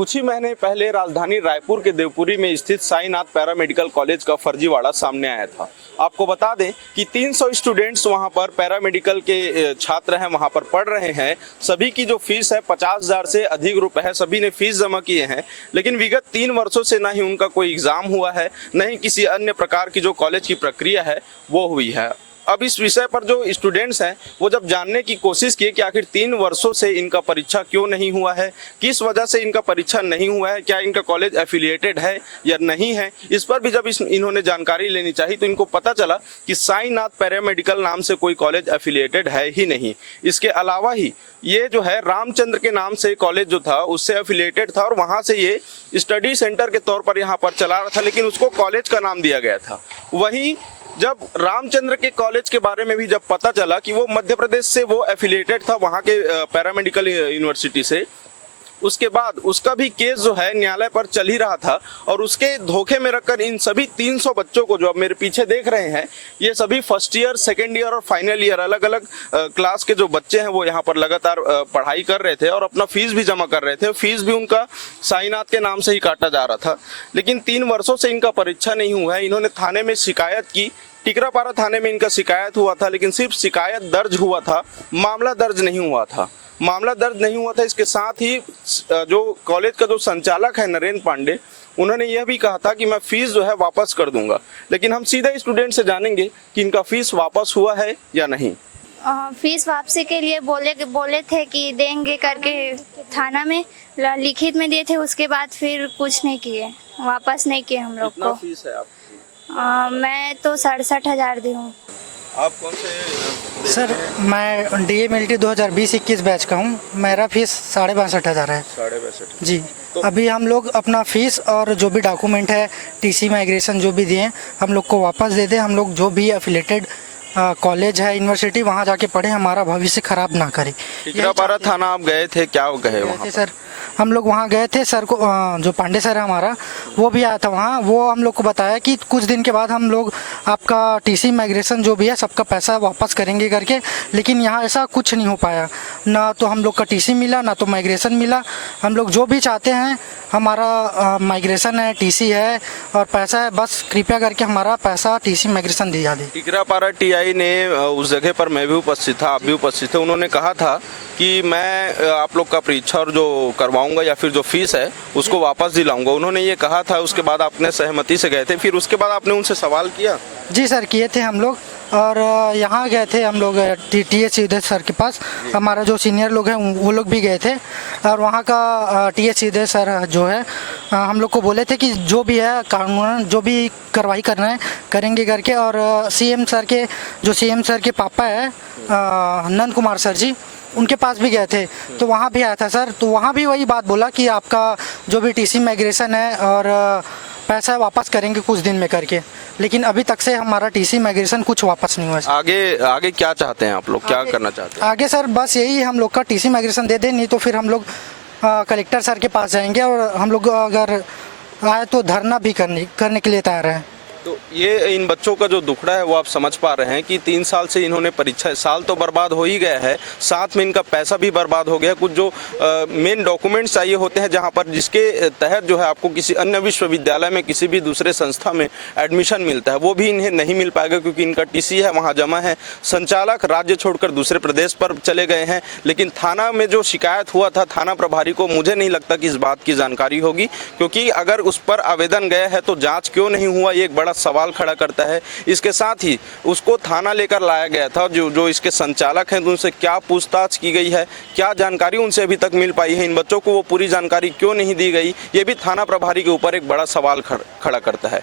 कुछ ही महीने पहले राजधानी रायपुर के देवपुरी में स्थित साईनाथ पैरामेडिकल कॉलेज का फर्जीवाड़ा सामने आया था। आपको बता दें कि 300 स्टूडेंट्स वहां पर पैरामेडिकल के छात्र हैं, वहां पर पढ़ रहे हैं। सभी की जो फीस है 50,000 से अधिक रुपए है। सभी ने फीस जमा किए हैं, लेकिन विगत 3 वर्षों से ना ही उनका कोई एग्जाम हुआ है, न ही किसी अन्य प्रकार की जो कॉलेज की प्रक्रिया है वो हुई है। अब इस विषय पर जो स्टूडेंट्स हैं वो जब जानने की कोशिश किए कि आखिर 3 वर्षों से इनका परीक्षा क्यों नहीं हुआ है, किस वजह से इनका परीक्षा नहीं हुआ है, क्या इनका कॉलेज एफिलिएटेड है या नहीं है, इस पर भी जब इन्होंने जानकारी लेनी चाहिए तो इनको पता चला कि साईनाथ पैरामेडिकल नाम से कोई कॉलेज एफिलिएटेड है ही नहीं। इसके अलावा ही ये जो है रामचंद्र के नाम से कॉलेज जो था उससे एफिलिएटेड था और वहाँ से ये स्टडी सेंटर के तौर पर यहाँ पर चला रहा था, लेकिन उसको कॉलेज का नाम दिया गया था। वहीं जब रामचंद्र के कॉलेज के बारे में भी जब पता चला कि वो मध्य प्रदेश से वो एफिलिएटेड था वहाँ के पैरामेडिकल यूनिवर्सिटी से, उसके बाद उसका भी केस जो है न्यायालय पर चल ही रहा था और उसके धोखे में रखकर इन सभी 300 बच्चों को जो अब मेरे पीछे देख रहे हैं, ये सभी फर्स्ट ईयर, सेकेंड ईयर और फाइनल ईयर अलग अलग क्लास के जो बच्चे हैं वो यहाँ पर लगातार पढ़ाई कर रहे थे और अपना फीस भी जमा कर रहे थे। फीस भी उनका साईनाथ के नाम से ही काटा जा रहा था, लेकिन 3 वर्षों से इनका परीक्षा नहीं हुआ है। इन्होंने थाने में शिकायत की, टिकरापारा थाने में इनका शिकायत हुआ था, लेकिन सिर्फ शिकायत दर्ज हुआ था, मामला दर्ज नहीं हुआ था। मामला दर्ज नहीं हुआ था। इसके साथ ही जो कॉलेज का जो संचालक है नरेंद्र पांडे, उन्होंने यह भी कहा था कि मैं फीस जो है वापस कर दूंगा, लेकिन हम सीधे स्टूडेंट से जानेंगे कि इनका फीस वापस हुआ है या नहीं। फीस वापसी के लिए बोले थे कि देंगे करके थाना में लिखित में दिए थे, उसके बाद फिर कुछ नहीं किए, वापस नहीं किए हम लोग को। फीस है आपकी? मैं तो 67,000 दी हूँ। आप कौन से? सर मैं DMLT 2020-21 बैच का हूँ। मेरा फीस 62,500 है। 62,500 जी। तो अभी हम लोग अपना फीस और जो भी डॉक्यूमेंट है, TC माइग्रेशन जो भी दिए हम लोग को वापस दे दें। हम लोग जो भी एफिलेटेड कॉलेज है, यूनिवर्सिटी, वहाँ जाके पढ़े, हमारा भविष्य खराब ना करे। टिकरापारा थाना आप गए थे, क्या गए वहाँ? सर हम लोग वहाँ गए थे। सर को जो पांडे सर है हमारा, वो भी आया था वहाँ। वो हम लोग को बताया कि कुछ दिन के बाद हम लोग आपका TC माइग्रेशन जो भी है सबका पैसा वापस करेंगे करके, लेकिन यहाँ ऐसा कुछ नहीं हो पाया। ना तो हम लोग का TC मिला, ना तो माइग्रेशन मिला। हम लोग जो भी चाहते हैं, हमारा माइग्रेशन है, TC है और पैसा है, बस कृपया करके हमारा पैसा TC माइग्रेशन दिया दे। टिकरापारा TI ने उस जगह पर मैं भी उपस्थित था, आप भी उपस्थित थे, उन्होंने कहा था कि मैं आप लोग का परीक्षा और जो करवाऊंगा या फिर जो फीस है उसको वापस दिलाऊंगा। उन्होंने ये कहा था, उसके बाद आपने सहमति से गए थे, फिर उसके बाद आपने उनसे सवाल किया? जी सर, किए थे हम लोग। और यहाँ गए थे हम लोग TH सीधे सर के पास, हमारा जो सीनियर लोग हैं वो लोग भी गए थे। और वहाँ का TH सीधे सर जो है हम लोग को बोले थे कि जो भी है कानून, जो भी कार्रवाई करना है करेंगे करके। और CM सर के पापा है नंद कुमार सर जी, उनके पास भी गए थे, तो वहाँ भी आया था सर। तो वहाँ भी वही बात बोला कि आपका जो भी TC माइग्रेशन है और पैसा वापस करेंगे कुछ दिन में करके, लेकिन अभी तक से हमारा TC माइग्रेशन कुछ वापस नहीं हुआ। आगे क्या चाहते हैं आप लोग, क्या करना चाहते हैं आगे? सर बस यही हम लोग का TC माइग्रेशन दे दें, नहीं तो फिर हम लोग कलेक्टर सर के पास जाएंगे और हम लोग अगर आए तो धरना भी करने के लिए तैयार हैं। तो ये इन बच्चों का जो दुखड़ा है वो आप समझ पा रहे हैं कि 3 साल से इन्होंने परीक्षा, साल तो बर्बाद हो ही गया है, साथ में इनका पैसा भी बर्बाद हो गया। कुछ जो मेन डॉक्यूमेंट्स चाहिए होते हैं, जहां पर जिसके तहत जो है आपको किसी अन्य विश्वविद्यालय में, किसी भी दूसरे संस्था में एडमिशन मिलता है, वो भी इन्हें नहीं मिल पाएगा क्योंकि इनका TC है वहाँ जमा है। संचालक राज्य छोड़कर दूसरे प्रदेश पर चले गए हैं, लेकिन थाना में जो शिकायत हुआ था थाना प्रभारी को, मुझे नहीं लगता कि इस बात की जानकारी होगी, क्योंकि अगर उस पर आवेदन गया है तो जाँच क्यों नहीं हुआ, ये एक बड़ा सवाल खड़ा करता है। इसके साथ ही उसको थाना लेकर लाया गया था, जो इसके संचालक हैं उनसे क्या पूछताछ की गई है, क्या जानकारी उनसे अभी तक मिल पाई है, इन बच्चों को वो पूरी जानकारी क्यों नहीं दी गई, ये भी थाना प्रभारी के ऊपर एक बड़ा सवाल खड़ा करता है।